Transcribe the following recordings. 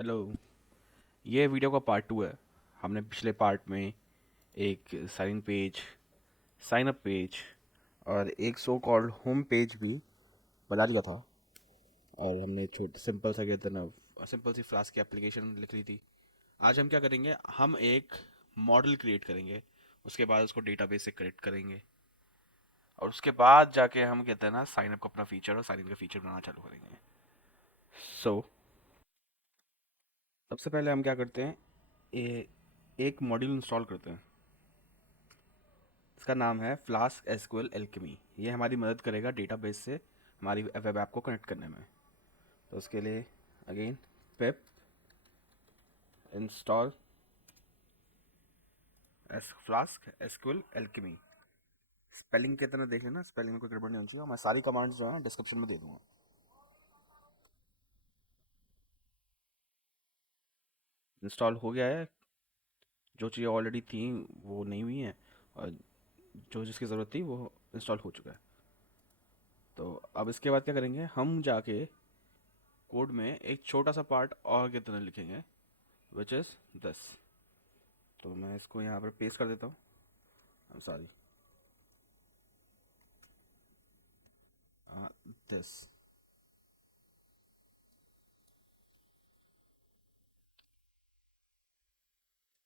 Hello. ये video का part two है। हमने पिछले पार्ट में एक sign page, sign up page और एक सो कॉल्ड होम पेज भी बना लिया था। और हमने छोटे सिंपल सा कहते ना, सिंपल सी फ्लास्क की एप्लीकेशन लिख ली थी। आज हम क्या करेंगे, हम एक मॉडल क्रिएट करेंगे। उसके बाद उसको डेटाबेस से कनेक्ट करेंगे और उसके बाद जाके हम कहते हैं ना साइन अप का अपना फीचर और साइन इन का फीचर बनाना चालू करेंगे। सो सबसे पहले हम क्या करते हैं, एक मॉड्यूल इंस्टॉल करते हैं। इसका नाम है फ्लास्क एसक्यूएल एल्केमी। ये हमारी मदद करेगा डेटाबेस से हमारी वेब ऐप को कनेक्ट करने में। तो उसके लिए अगेन पिप install S flask SQL alchemy. Spelling के तरह देख लेना, स्पेलिंग में कोई गड़बड़ नहीं होनी चाहिए। और मैं सारी कमांड्स जो है डिस्क्रिप्शन में दे दूंगा। इंस्टॉल हो गया है। जो चीज़ें ऑलरेडी थी वो नहीं हुई हैं, और जो जिसकी ज़रूरत थी वो इंस्टॉल हो चुका है। तो अब इसके बाद क्या करेंगे, हम जाके कोड में एक छोटा सा पार्ट और की तरह लिखेंगे, विच इज़ दिस। तो मैं इसको यहाँ पर पेस्ट कर देता हूँ। I am sorry, this.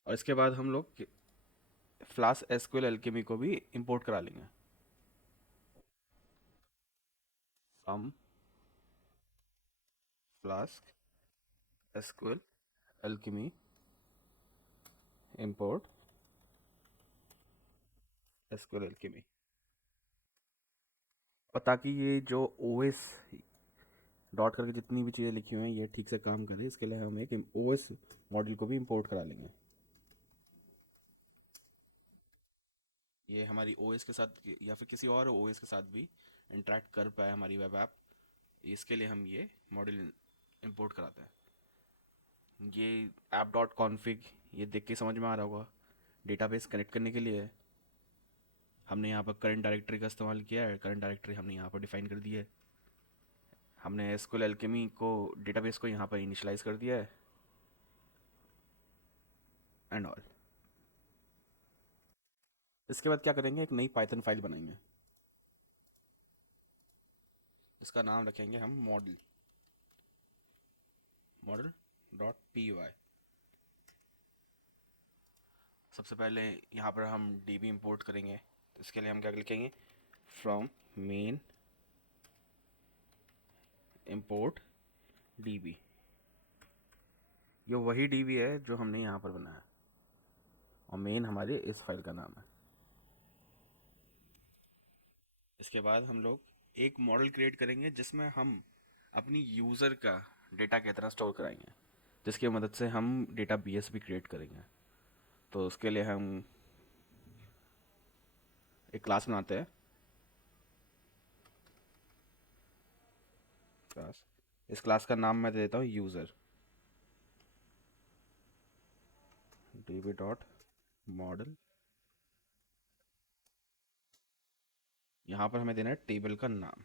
और इसके बाद हम लोग फ्लास्क एसक्यूएल एल्केमी को भी इंपोर्ट करा लेंगे। हम flask SQL alchemy import SQL alchemy. और ताकि ये जो ओएस डॉट करके जितनी भी चीज़ें लिखी हुई हैं ये ठीक से काम करे, इसके लिए हम एक ओएस मॉड्यूल को भी इंपोर्ट करा लेंगे। ये हमारी ओएस के साथ या फिर किसी और ओएस के साथ भी इंटरेक्ट कर पाए हमारी वेब ऐप, इसके लिए हम ये मॉड्यूल इंपोर्ट कराते हैं। ये ऐप डॉट कॉन्फ़िग, ये देख के समझ में आ रहा होगा, डेटाबेस कनेक्ट करने के लिए है। हमने यहाँ पर करंट डायरेक्टरी का इस्तेमाल किया है, करंट डायरेक्टरी हमने यहाँ पर डिफाइन कर दी है। हमने एसक्यूएल एल्केमी को, डेटाबेस को यहाँ पर इनिशियलाइज कर दिया है एंड ऑल। इसके बाद क्या करेंगे, एक नई पाइथन फाइल बनाएंगे जिसका नाम रखेंगे हम model, model dot P Y. सबसे पहले यहाँ पर हम डी बी इम्पोर्ट करेंगे। तो इसके लिए हम क्या लिखेंगे, from main import D B. ये वही डी बी है जो हमने यहाँ पर बनाया, और मेन हमारे इस फाइल का नाम है। इसके बाद हम लोग एक मॉडल क्रिएट करेंगे जिसमें हम अपनी यूज़र का डेटा की तरह स्टोर कराएंगे, जिसकी मदद से हम डेटा बी एस भी क्रिएट करेंगे। तो उसके लिए हम एक क्लास बनाते हैं, क्लास। इस क्लास का नाम मैं दे देता हूँ user. D B dot model. यहाँ पर हमें देना है टेबल का नाम।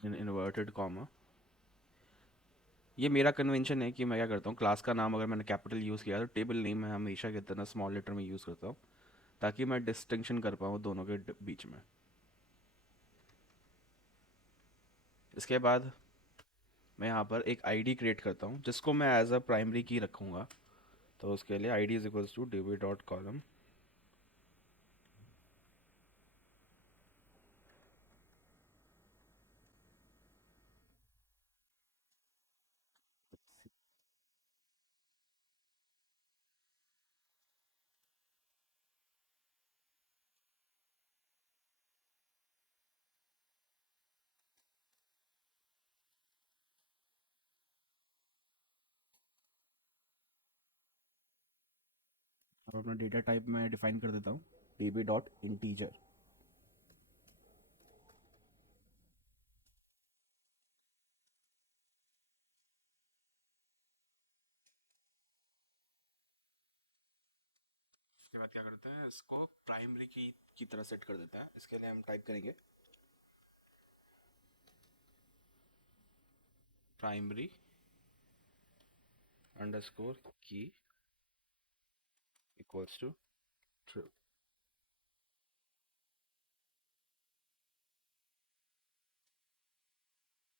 In inverted comma. ये मेरा कन्वेंशन है कि मैं क्या करता हूँ, क्लास का नाम अगर मैंने कैपिटल यूज़ किया तो टेबल नेम मैं हमेशा कितना स्मॉल लेटर में यूज़ करता हूँ, ताकि मैं डिस्टिंक्शन कर पाऊँ दोनों के बीच में। इसके बाद मैं यहाँ पर एक आईडी क्रिएट करता हूँ जिसको मैं एज अ प्राइमरी की रखूँगा। तो उसके लिए I D is equals to D B dot column. और अपना डेटा टाइप में डिफाइन कर देता हूँ डी बी डॉट इंटीजर। उसके बाद क्या करते हैं, इसको प्राइमरी की तरह सेट कर देता है। इसके लिए हम टाइप करेंगे प्राइमरी अंडरस्कोर की इक्वल्स टू ट्रू।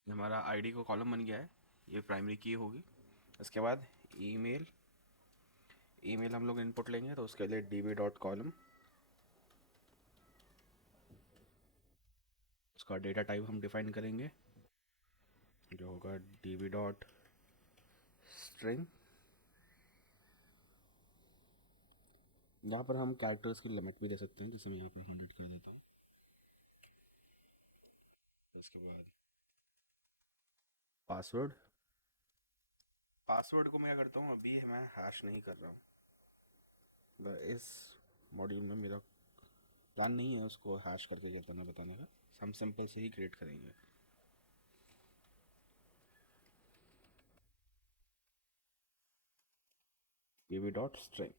हमारा आईडी को कॉलम बन गया है, ये प्राइमरी की होगी। इसके बाद ईमेल ईमेल हम लोग इनपुट लेंगे, तो उसके लिए db डॉट कॉलम, उसका डेटा टाइप हम डिफाइन करेंगे जो होगा db डॉट स्ट्रिंग। यहाँ पर हम कैरेक्टर्स की लिमिट भी दे सकते हैं, जैसे मैं यहाँ पर 100 कर देता हूँ। उसके बाद पासवर्ड पासवर्ड को मैं क्या करता हूँ, अभी मैं हैश नहीं कर रहा हूँ। इस मॉड्यूल में मेरा प्लान नहीं है उसको हैश करके कहता बताने का, हम सिंपल से ही क्रिएट करेंगे। db डॉट स्ट्रिंग,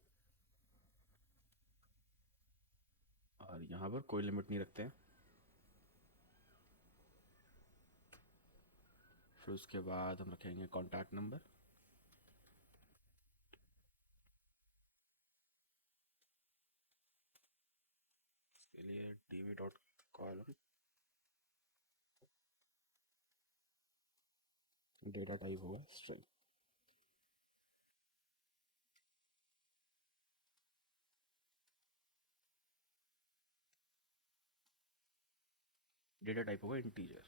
और यहाँ पर कोई लिमिट नहीं रखते हैं। फिर उसके बाद हम रखेंगे कॉन्टैक्ट नंबर, इसके लिए db dot column, data type होगा स्ट्रिंग। डेटा टाइप होगा इंटीजर।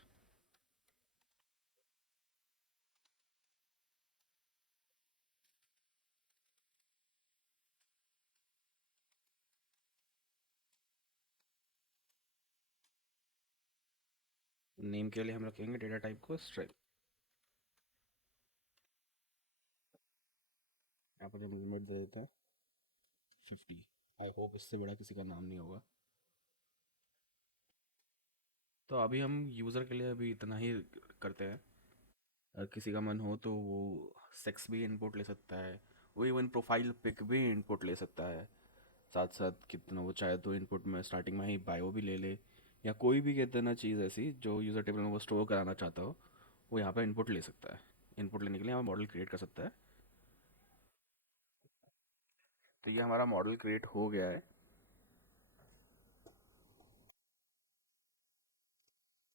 नेम के लिए हम रखेंगे डेटा टाइप को स्ट्रिंग। यहाँ पर हम लिमिट दे देते हैं 50। आई होप इससे बड़ा किसी का नाम नहीं होगा। तो अभी हम यूज़र के लिए अभी इतना ही करते हैं। अगर किसी का मन हो तो वो सेक्स भी इनपुट ले सकता है, वो इवन प्रोफाइल पिक भी इनपुट ले सकता है। साथ साथ कितना वो चाहे तो इनपुट में स्टार्टिंग में ही बायो भी ले ले, या कोई भी कितना चीज़ ऐसी जो यूज़र टेबल में वो स्टोर कराना चाहता हो, वो यहाँ पर इनपुट ले सकता है। इनपुट लेने के लिए यहाँ मॉडल क्रिएट कर सकता है। तो ये हमारा मॉडल क्रिएट हो गया है।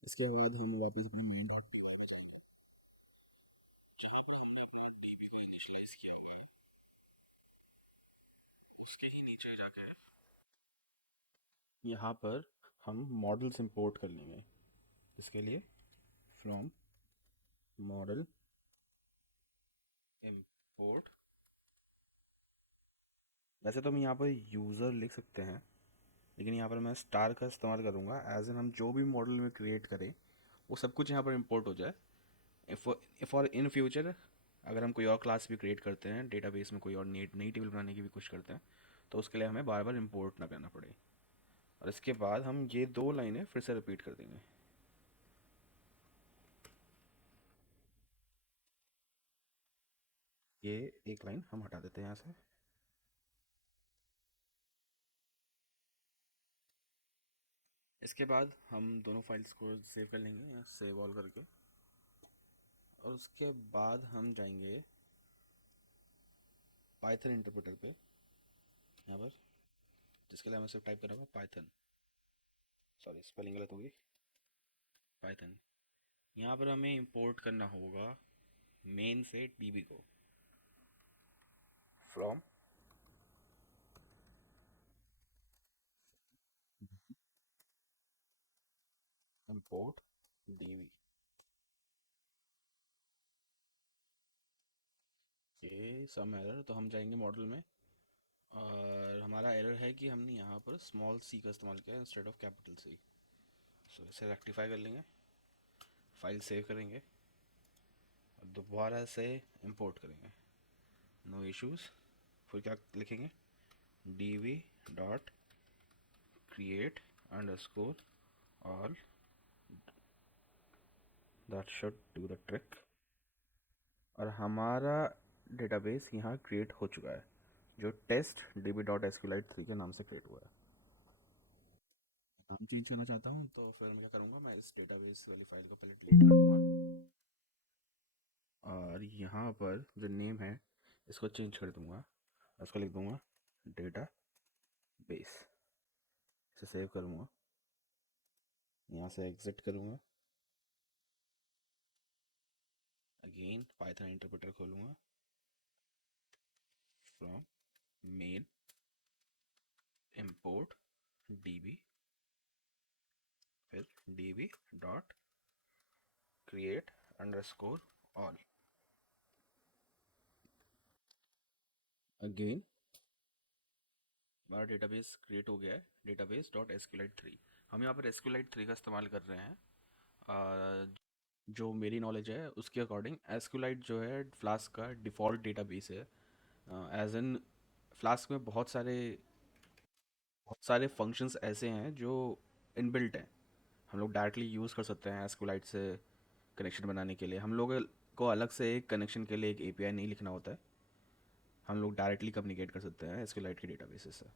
इसके बाद हम वापस अपने main डॉट py में जाएंगे, जहाँ पर हमने अपना db को इनिशियलाइज किया हुआ है। उसके ही नीचे जाके यहाँ पर हम मॉडल्स इंपोर्ट कर लेंगे। इसके लिए फ्रॉम मॉडल इंपोर्ट, वैसे तो हम यहाँ पर यूज़र लिख सकते हैं, लेकिन यहाँ पर मैं स्टार का इस्तेमाल करूँगा, एज एन हम जो भी मॉडल में क्रिएट करें वो सब कुछ यहाँ पर इंपोर्ट हो जाए। इफ़ और इन फ्यूचर अगर हम कोई और क्लास भी क्रिएट करते हैं, डेटाबेस में कोई और नई टेबल बनाने की भी कोशिश करते हैं, तो उसके लिए हमें बार बार इंपोर्ट ना करना पड़े। और इसके बाद हम ये दो लाइनें फिर से रिपीट कर देंगे। ये एक लाइन हम हटा देते हैं यहाँ से। इसके बाद हम दोनों फाइल्स को सेव कर लेंगे, या सेव ऑल करके। और उसके बाद हम जाएंगे पाइथन इंटरप्रेटर पे, यहाँ पर, जिसके लिए हमें सिर्फ टाइप करना होगा पाइथन, सॉरी स्पेलिंग गलत होगी, पाइथन। यहाँ पर हमें इंपोर्ट करना होगा मेन से डीबी को, फ्रॉम इंपोर्ट डीबी। ये सम एरर, तो हम जाएंगे मॉडल में, और हमारा एरर है कि हमने यहाँ पर स्मॉल सी का इस्तेमाल किया इंस्टेड ऑफ कैपिटल सी। सो इसे रेक्टिफाई कर लेंगे, फाइल सेव करेंगे, और दोबारा से इंपोर्ट करेंगे, नो इश्यूज़। फिर क्या लिखेंगे, D V dot create under score all, that should do the trick. और हमारा डेटाबेस यहाँ क्रिएट हो चुका है। जो टेस्ट db.sqlite 3 के नाम से क्रिएट हुआ है। नाम चेंज करना चाहता हूँ तो फिर मैं क्या करूँगा, मैं इस डेटाबेस वाली फाइल को पहले डिलीट कर दूँगा और यहाँ पर जो नेम है इसको चेंज कर दूँगा। उसको लिख दूँगा डेटा बेस। इसे सेव करूँगा, यहाँ से एग्जिट करूँगा, अगेन पाइथन इंटरप्रेटर खोलूँगा, फ्रॉम मेन import db, फिर db dot create underscore all, again हमारा डेटाबेस क्रिएट हो गया है, डेटाबेस डॉट SQLite 3। हम यहाँ पर SQLite 3 का इस्तेमाल कर रहे हैं। जो मेरी नॉलेज है उसके अकॉर्डिंग SQLite जो है फ्लास्क का डिफ़ॉल्ट डेटाबेस है। एज इन फ्लास्क में बहुत सारे फंक्शंस ऐसे हैं जो इनबिल्ट हैं, हम लोग डायरेक्टली यूज़ कर सकते हैं SQLite से कनेक्शन बनाने के लिए। हम लोग को अलग से एक कनेक्शन के लिए एक API नहीं लिखना होता है, हम लोग डायरेक्टली कम्युनिकेट कर सकते हैं SQLite के डेटाबेस से।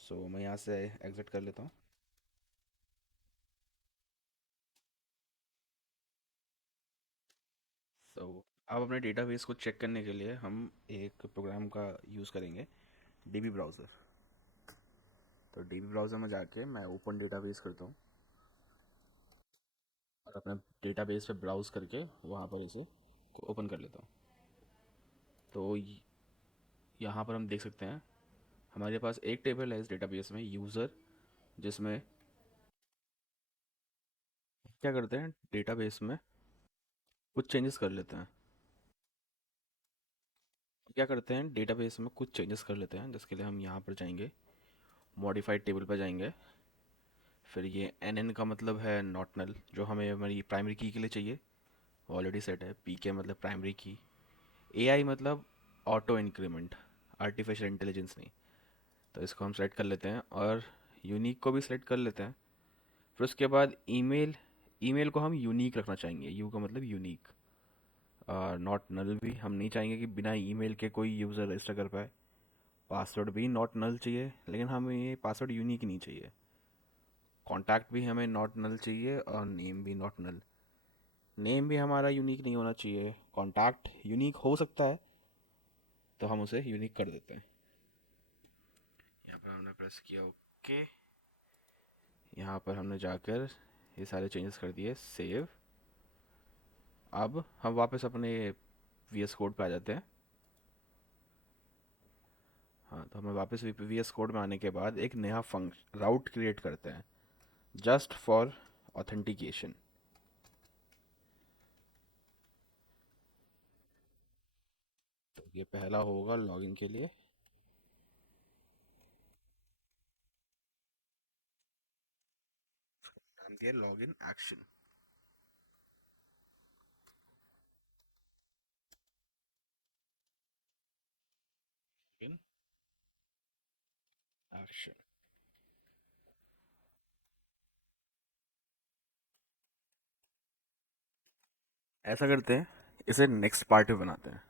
सो मैं यहाँ से एग्जिट कर लेता हूँ। सो अब अपने डेटाबेस को चेक करने के लिए हम एक प्रोग्राम का यूज़ करेंगे, DB ब्राउज़र। तो DB ब्राउज़र में जाके मैं ओपन डेटाबेस करता हूँ और अपने डेटाबेस पे ब्राउज़ करके वहाँ पर इसे ओपन कर लेता हूँ। तो यहाँ पर हम देख सकते हैं हमारे पास एक टेबल है इस डेटाबेस में, यूज़र, जिसमें क्या करते हैं डेटाबेस में कुछ चेंजेस कर लेते हैं। क्या करते हैं डेटाबेस में कुछ चेंजेस कर लेते हैं, जिसके लिए हम यहाँ पर जाएंगे, मॉडिफाइड टेबल पर जाएंगे। फिर ये NN का मतलब है नॉट नल, जो हमें हमारी प्राइमरी की के लिए चाहिए, ऑलरेडी सेट है। PK मतलब प्राइमरी की। AI मतलब ऑटो इंक्रीमेंट, आर्टिफिशियल इंटेलिजेंस नहीं। तो इसको हम सेलेक्ट कर लेते हैं और यूनिक को भी सिलेक्ट कर लेते हैं। फिर उसके बाद ईमेल, ईमेल को हम यूनिक रखना चाहेंगे, यू का मतलब यूनिक। और नॉट नल भी हम नहीं चाहेंगे कि बिना ईमेल के कोई यूज़र रजिस्टर कर पाए। पासवर्ड भी नॉट नल चाहिए, लेकिन हमें ये पासवर्ड यूनिक नहीं चाहिए। कॉन्टैक्ट भी हमें नॉट नल चाहिए और नेम भी नॉट नल। नेम भी हमारा यूनिक नहीं होना चाहिए, कॉन्टैक्ट यूनिक हो सकता है तो हम उसे यूनिक कर देते हैं। यहाँ पर हमने प्रेस किया ओके। यहाँ पर हमने जाकर ये सारे चेंजेस कर दिए, सेव। अब हम वापस अपने VS कोड पे आ जाते हैं। हाँ, तो हमें वापस VS कोड में आने के बाद एक नया फंक्शन राउट क्रिएट करते हैं, जस्ट फॉर ऑथेंटिकेशन। तो ये पहला होगा लॉगिन के लिए, नाम दिया लॉगिन एक्शन। लॉगिन एक्शन, ऐसा करते हैं, इसे नेक्स्ट पार्ट में बनाते हैं।